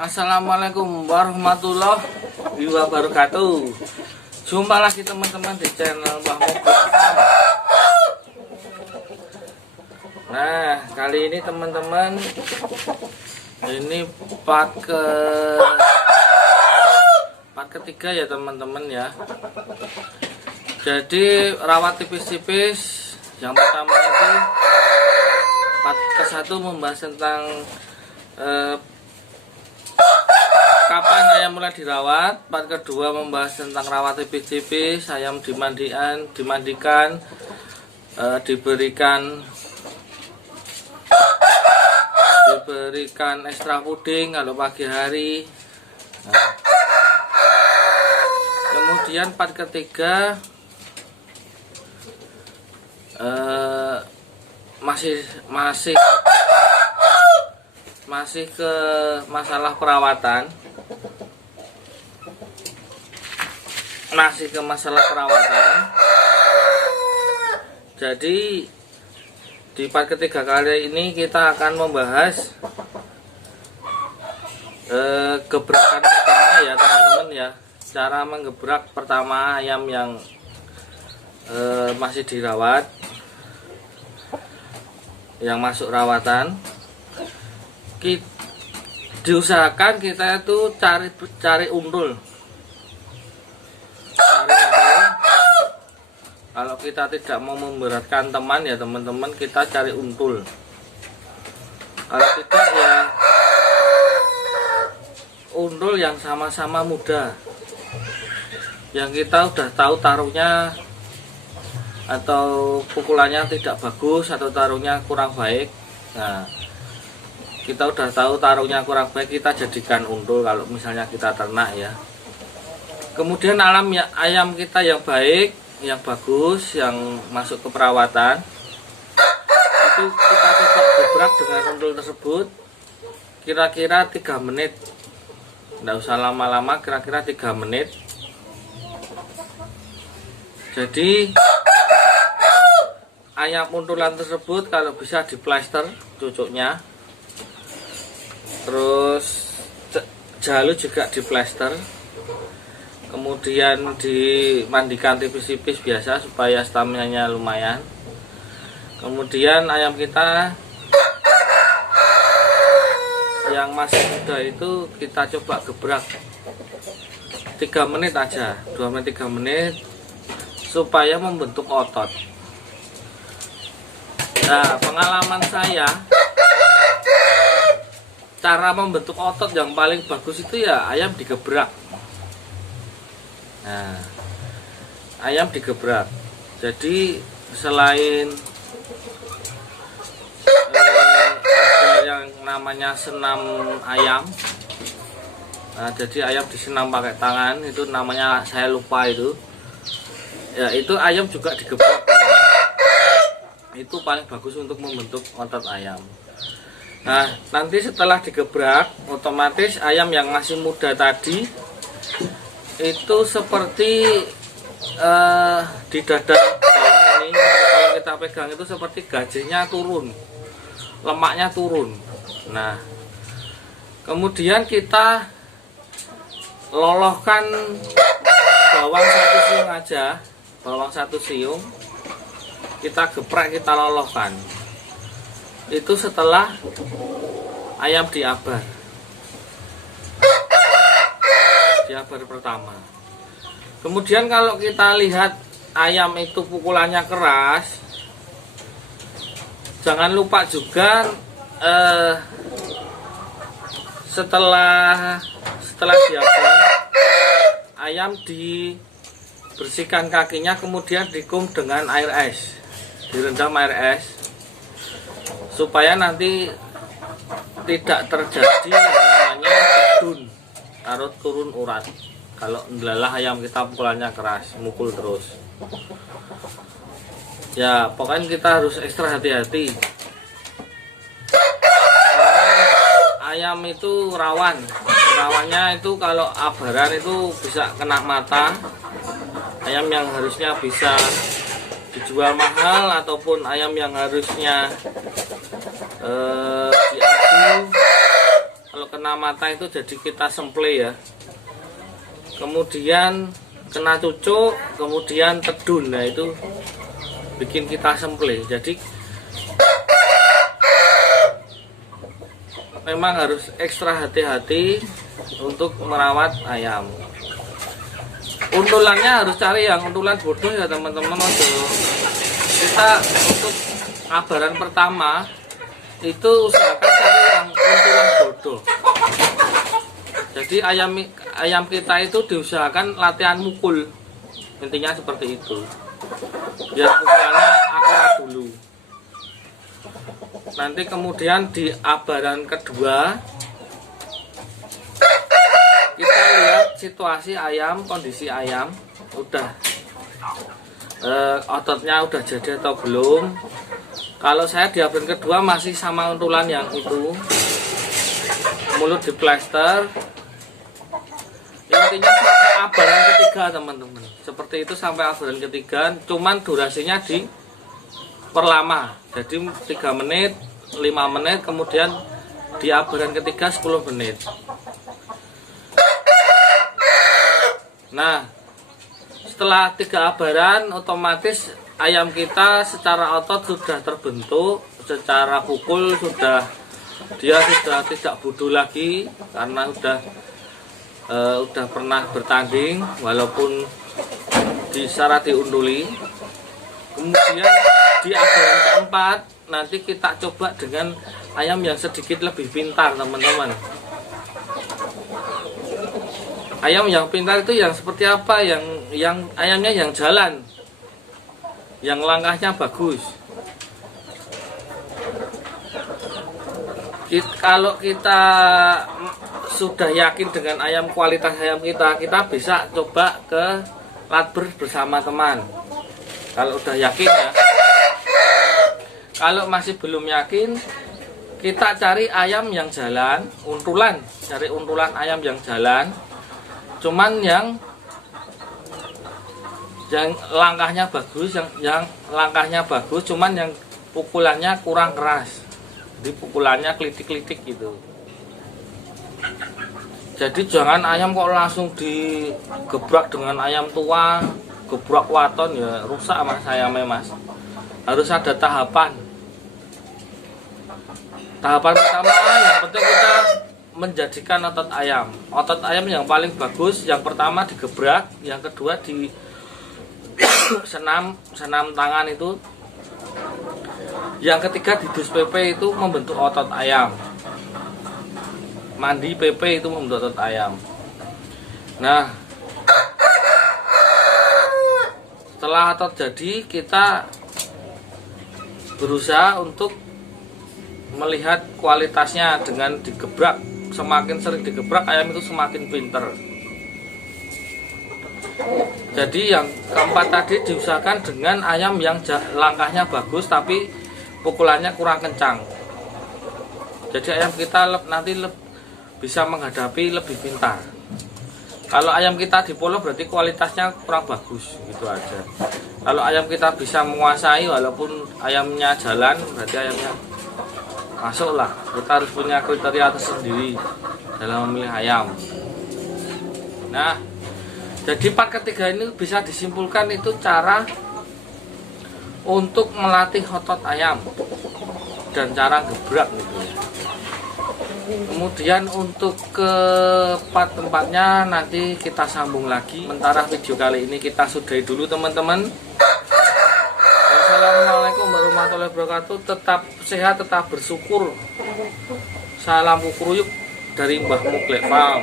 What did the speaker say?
Assalamualaikum warahmatullahi wabarakatuh. Jumpa lagi teman-teman di channel Mbah Mobil. Nah, kali ini teman-teman, ini part ketiga ya teman-teman ya. Jadi rawat tipis-tipis. Yang pertama itu part ke-1 membahas tentang kapan ayam mulai dirawat. Part kedua membahas tentang rawat tipis-tipis, ayam dimandikan, diberikan ekstra puding kalau pagi hari. Nah, kemudian part ketiga masih ke masalah perawatan. Jadi di part ketiga kali ini kita akan membahas gebrakan pertama ya teman-teman ya. Cara menggebrak pertama ayam yang masih dirawat, yang masuk rawatan. Diusahakan kita itu cari untul. Kalau kita tidak mau memberatkan teman ya teman-teman, kita cari untul. Kalau tidak ya untul yang sama-sama muda, yang kita udah tahu taruhnya atau pukulannya tidak bagus atau taruhnya kurang baik. Nah, kita udah tahu taruhnya kurang baik, kita jadikan untul kalau misalnya kita ternak ya. Kemudian ayam kita yang baik, yang bagus, yang masuk ke perawatan, itu kita coba gebrak dengan untul tersebut kira-kira 3 menit. Nggak usah lama-lama, kira-kira 3 menit. Jadi ayam untulan tersebut kalau bisa diplester cucuknya, terus jalu juga diplester, kemudian dimandikan tipis-tipis biasa supaya stamina-nya lumayan. Kemudian ayam kita yang masih muda itu kita coba gebrak 3 menit aja, 2-3 menit supaya membentuk otot. Nah, pengalaman saya, cara membentuk otot yang paling bagus itu ya ayam digebrak. Nah, ayam digebrak. Jadi selain ada yang namanya senam ayam, nah, jadi ayam disenam pakai tangan, itu namanya saya lupa itu. Ya, itu ayam juga digebrak. Itu paling bagus untuk membentuk otot ayam. Nah, nanti setelah digebrak, otomatis ayam yang masih muda tadi itu seperti di dada bawah ini, kalau kita pegang itu seperti gajinya turun, lemaknya turun. Nah, kemudian kita lolohkan bawang 1 siung aja, bawang 1 siung kita geprek, kita lolohkan. Itu setelah ayam diabar pertama. Kemudian kalau kita lihat ayam itu pukulannya keras, jangan lupa juga setelah diabar ayam dibersihkan kakinya, kemudian dikum dengan air es, direndam air es, supaya nanti tidak terjadi namanya kedun, taruh turun urat. Kalau adalah ayam kita pukulannya keras, mukul terus. Ya, pokoknya kita harus ekstra hati-hati. Ayam itu rawannya itu kalau abaran itu bisa kena mata. Ayam yang harusnya bisa dijual mahal ataupun ayam yang harusnya diadu, kalau kena mata itu jadi kita semple ya. Kemudian kena cucuk, kemudian tedun. Nah itu bikin kita semple. Jadi memang harus ekstra hati-hati untuk merawat ayam. Untulannya harus cari yang untulan bodoh ya teman-teman. Kita untuk abaran pertama itu usahakan cari yang untulan bodoh. Jadi ayam kita itu diusahakan latihan mukul, intinya seperti itu, biar pukulannya akurat dulu. Nanti kemudian di abaran kedua kita lihat situasi ayam, kondisi ayam udah ototnya udah jadi atau belum. Kalau saya di abaran kedua masih sama untulan yang itu, mulut di plester. Intinya sampai abaran ketiga teman-teman, seperti itu sampai abaran ketiga. Cuman durasinya diperlama, jadi 3 menit, 5 menit, kemudian di abaran ketiga 10 menit. Nah, setelah 3 abaran otomatis ayam kita secara otot sudah terbentuk, secara pukul dia sudah tidak bodoh lagi karena udah pernah bertanding walaupun disyarat diunduli. Kemudian di abaran keempat nanti kita coba dengan ayam yang sedikit lebih pintar teman-teman. Ayam yang pintar itu yang seperti apa? Yang ayamnya yang jalan, yang langkahnya bagus. Kalau kita sudah yakin dengan kualitas ayam kita bisa coba ke latber bersama teman. Kalau udah yakin ya. Kalau masih belum yakin, kita cari ayam yang jalan, cari untulan ayam yang jalan. Cuman yang langkahnya bagus, yang langkahnya bagus, cuman yang pukulannya kurang keras. Jadi pukulannya klitik-klitik gitu. Jadi jangan ayam kok langsung digebrak dengan ayam tua, gebrak waton ya rusak mas ayamnya mas. Harus ada tahapan. Tahapan pertama yang penting kita menjadikan otot ayam. Otot ayam yang paling bagus yang pertama digebrak, yang kedua di senam tangan itu, yang ketiga di dus PP itu membentuk otot ayam. Mandi PP itu membentuk otot ayam. Nah, setelah otot jadi kita berusaha untuk melihat kualitasnya dengan digebrak. Semakin sering digebrak ayam itu semakin pinter. Jadi yang keempat tadi diusahakan dengan ayam yang langkahnya bagus tapi pukulannya kurang kencang. Jadi ayam kita nanti bisa menghadapi lebih pintar. Kalau ayam kita di polo berarti kualitasnya kurang bagus, gitu aja. Kalau ayam kita bisa menguasai walaupun ayamnya jalan, berarti ayamnya masuklah. Kita harus punya kriteria tersendiri dalam memilih ayam. Nah, jadi part ketiga ini bisa disimpulkan itu cara untuk melatih otot ayam dan cara gebrak gitu ya. Kemudian untuk ke part tempatnya nanti kita sambung lagi. Sementara video kali ini kita sudahi dulu teman-teman. Assalamualaikum warahmatullahi wabarakatuh. Tetap sehat, tetap bersyukur. Salam kukuruyuk dari Mbah Muklek Farm.